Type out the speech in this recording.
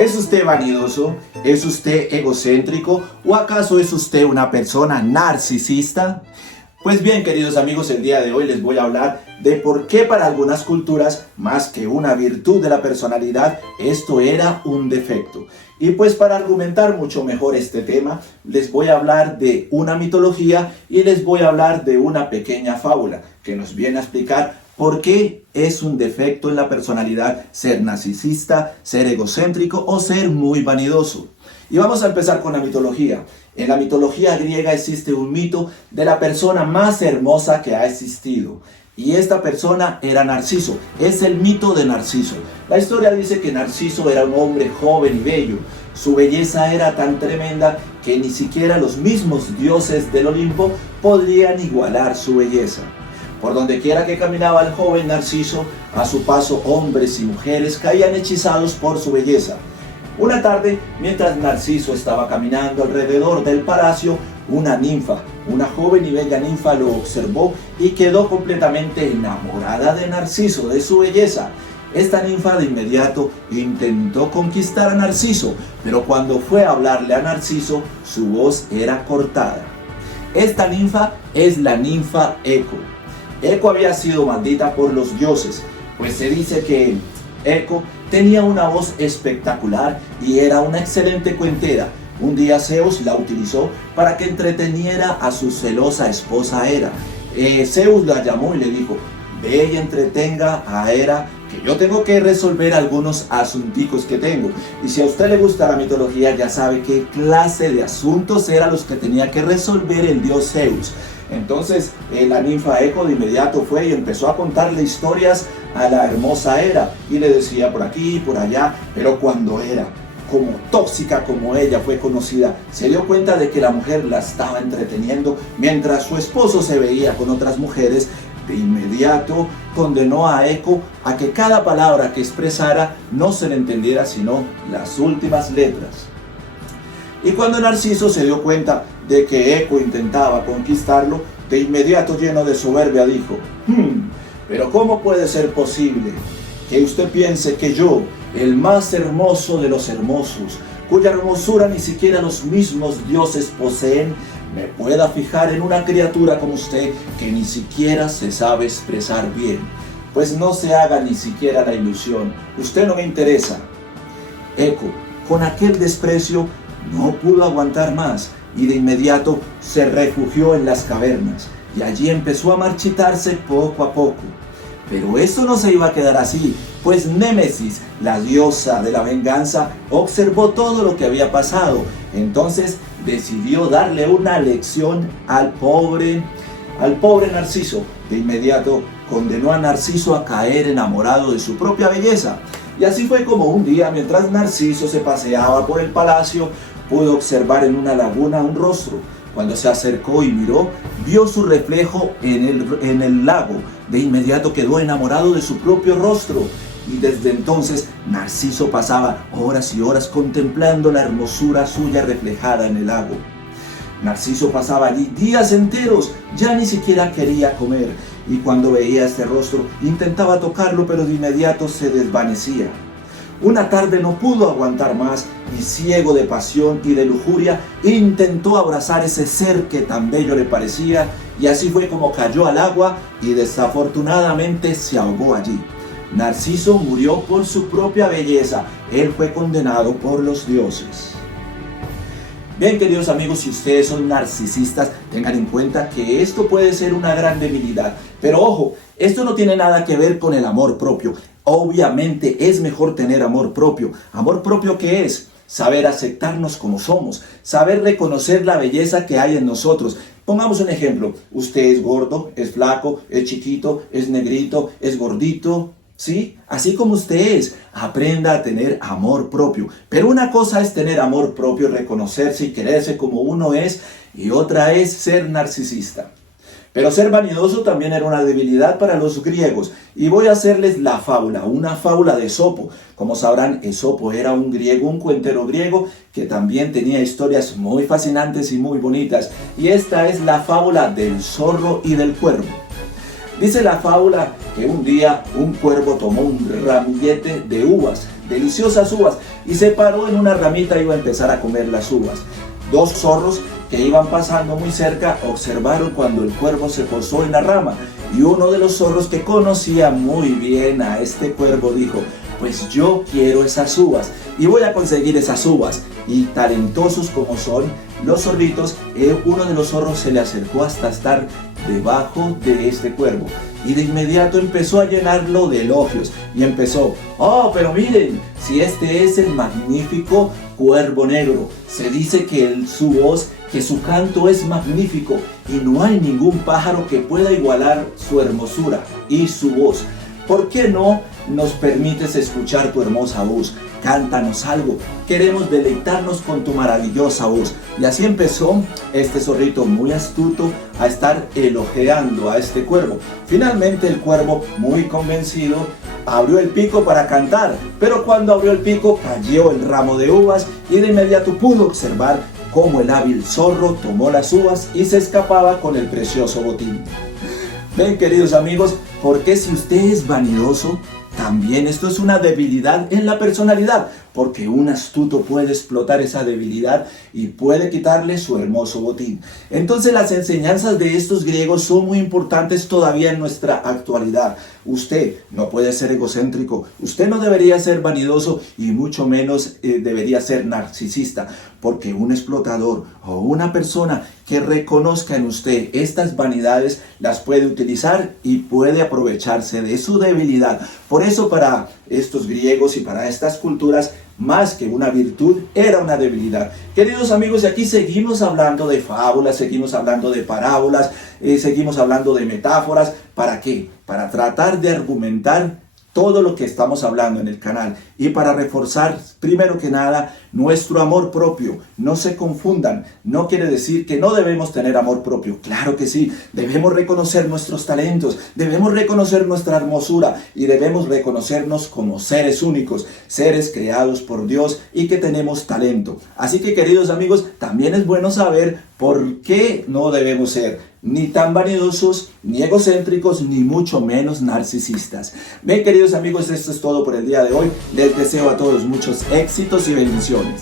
¿Es usted vanidoso? ¿Es usted egocéntrico? ¿O acaso es usted una persona narcisista? Pues bien, queridos amigos, el día de hoy les voy a hablar de por qué para algunas culturas, más que una virtud de la personalidad, esto era un defecto. Y pues para argumentar mucho mejor este tema, les voy a hablar de una mitología y les voy a hablar de una pequeña fábula que nos viene a explicar por qué es un defecto en la personalidad ser narcisista, ser egocéntrico o ser muy vanidoso. Y vamos a empezar con la mitología. En la mitología griega existe un mito de la persona más hermosa que ha existido. Y esta persona era Narciso. Es el mito de Narciso. La historia dice que Narciso era un hombre joven y bello. Su belleza era tan tremenda que ni siquiera los mismos dioses del Olimpo podrían igualar su belleza. Por donde quiera que caminaba el joven Narciso, a su paso hombres y mujeres caían hechizados por su belleza. Una tarde, mientras Narciso estaba caminando alrededor del palacio, una ninfa, una joven y bella ninfa lo observó y quedó completamente enamorada de Narciso, de su belleza. Esta ninfa de inmediato intentó conquistar a Narciso, pero cuando fue a hablarle a Narciso, su voz era cortada. Esta ninfa es la ninfa Eco. Eco había sido maldita por los dioses, pues se dice que Eco tenía una voz espectacular y era una excelente cuentera. Un día Zeus la utilizó para que entreteniera a su celosa esposa Hera. Zeus la llamó y le dijo: ve y entretenga a Hera, que yo tengo que resolver algunos asunticos que tengo. Y si a usted le gusta la mitología, ya sabe qué clase de asuntos eran los que tenía que resolver el dios Zeus. Entonces la ninfa Eco de inmediato fue y empezó a contarle historias a la hermosa Hera y le decía por aquí y por allá, pero cuando Hera, como tóxica como ella fue conocida, se dio cuenta de que la mujer la estaba entreteniendo mientras su esposo se veía con otras mujeres, de inmediato condenó a Eco a que cada palabra que expresara no se le entendiera sino las últimas letras. Y cuando Narciso se dio cuenta de que Eco intentaba conquistarlo, de inmediato lleno de soberbia dijo: pero ¿cómo puede ser posible que usted piense que yo, el más hermoso de los hermosos, cuya hermosura ni siquiera los mismos dioses poseen, me pueda fijar en una criatura como usted que ni siquiera se sabe expresar bien? Pues no se haga ni siquiera la ilusión, usted no me interesa. Eco, con aquel desprecio, no pudo aguantar más y de inmediato se refugió en las cavernas y allí empezó a marchitarse poco a poco. Pero eso no se iba a quedar así, pues Némesis, la diosa de la venganza, observó todo lo que había pasado. Entonces decidió darle una lección al pobre Narciso. De inmediato condenó a Narciso a caer enamorado de su propia belleza. Y así fue como un día, mientras Narciso se paseaba por el palacio, pudo observar en una laguna un rostro. Cuando se acercó y miró, vio su reflejo en el lago. De inmediato quedó enamorado de su propio rostro. Y desde entonces Narciso pasaba horas y horas contemplando la hermosura suya reflejada en el lago. Narciso pasaba allí días enteros, ya ni siquiera quería comer. Y cuando veía este rostro, intentaba tocarlo, pero de inmediato se desvanecía. Una tarde no pudo aguantar más y, ciego de pasión y de lujuria, intentó abrazar ese ser que tan bello le parecía, y así fue como cayó al agua y desafortunadamente se ahogó allí. Narciso murió por su propia belleza, él fue condenado por los dioses. Bien, queridos amigos, si ustedes son narcisistas, tengan en cuenta que esto puede ser una gran debilidad. Pero ojo, esto no tiene nada que ver con el amor propio. Obviamente es mejor tener amor propio. ¿Amor propio qué es? Saber aceptarnos como somos, saber reconocer la belleza que hay en nosotros. Pongamos un ejemplo: usted es gordo, es flaco, es chiquito, es negrito, es gordito, ¿sí? Así como usted es, aprenda a tener amor propio. Pero una cosa es tener amor propio, reconocerse y quererse como uno es, y otra es ser narcisista. Pero ser vanidoso también era una debilidad para los griegos. Y voy a hacerles la fábula, una fábula de Esopo. Como sabrán, Esopo era un griego, un cuentero griego, que también tenía historias muy fascinantes y muy bonitas. Y esta es la fábula del zorro y del cuervo. Dice la fábula que un día un cuervo tomó un ramillete de uvas deliciosas uvas, y se paró en una ramita y iba a empezar a comer las uvas. Dos zorros que iban pasando muy cerca observaron cuando el cuervo se posó en la rama, y uno de los zorros, que conocía muy bien a este cuervo, dijo: pues yo quiero esas uvas y voy a conseguir esas uvas. Y talentosos como son los zorritos, uno de los zorros se le acercó hasta estar debajo de este cuervo, y de inmediato empezó a llenarlo de elogios y empezó: oh, pero miren, si este es el magnífico cuervo negro, se dice que su voz, que su canto es magnífico, y no hay ningún pájaro que pueda igualar su hermosura y su voz. ¿Por qué no nos permites escuchar tu hermosa voz? Cántanos algo, queremos deleitarnos con tu maravillosa voz. Y así empezó este zorrito muy astuto a estar elogiando a este cuervo. Finalmente el cuervo, muy convencido, abrió el pico para cantar, pero cuando abrió el pico cayó el ramo de uvas, y de inmediato pudo observar cómo el hábil zorro tomó las uvas y se escapaba con el precioso botín. Ven, queridos amigos, porque si usted es vanidoso, también esto es una debilidad en la personalidad, porque un astuto puede explotar esa debilidad y puede quitarle su hermoso botín. Entonces las enseñanzas de estos griegos son muy importantes todavía en nuestra actualidad. Usted no puede ser egocéntrico, usted no debería ser vanidoso, y mucho menos debería ser narcisista, porque un explotador o una persona que reconozca en usted estas vanidades las puede utilizar y puede aprovecharse de su debilidad. Por eso para estos griegos y para estas culturas, más que una virtud, era una debilidad. Queridos amigos, y aquí seguimos hablando de fábulas, seguimos hablando de parábolas, seguimos hablando de metáforas. ¿Para qué? Para tratar de argumentar todo lo que estamos hablando en el canal, y para reforzar, primero que nada, nuestro amor propio. No se confundan, no quiere decir que no debemos tener amor propio. Claro que sí, debemos reconocer nuestros talentos, debemos reconocer nuestra hermosura, y debemos reconocernos como seres únicos, seres creados por Dios y que tenemos talento. Así que, queridos amigos, también es bueno saber por qué no debemos ser ni tan vanidosos, ni egocéntricos, ni mucho menos narcisistas. Bien, queridos amigos, esto es todo por el día de hoy. Les deseo a todos muchos éxitos y bendiciones.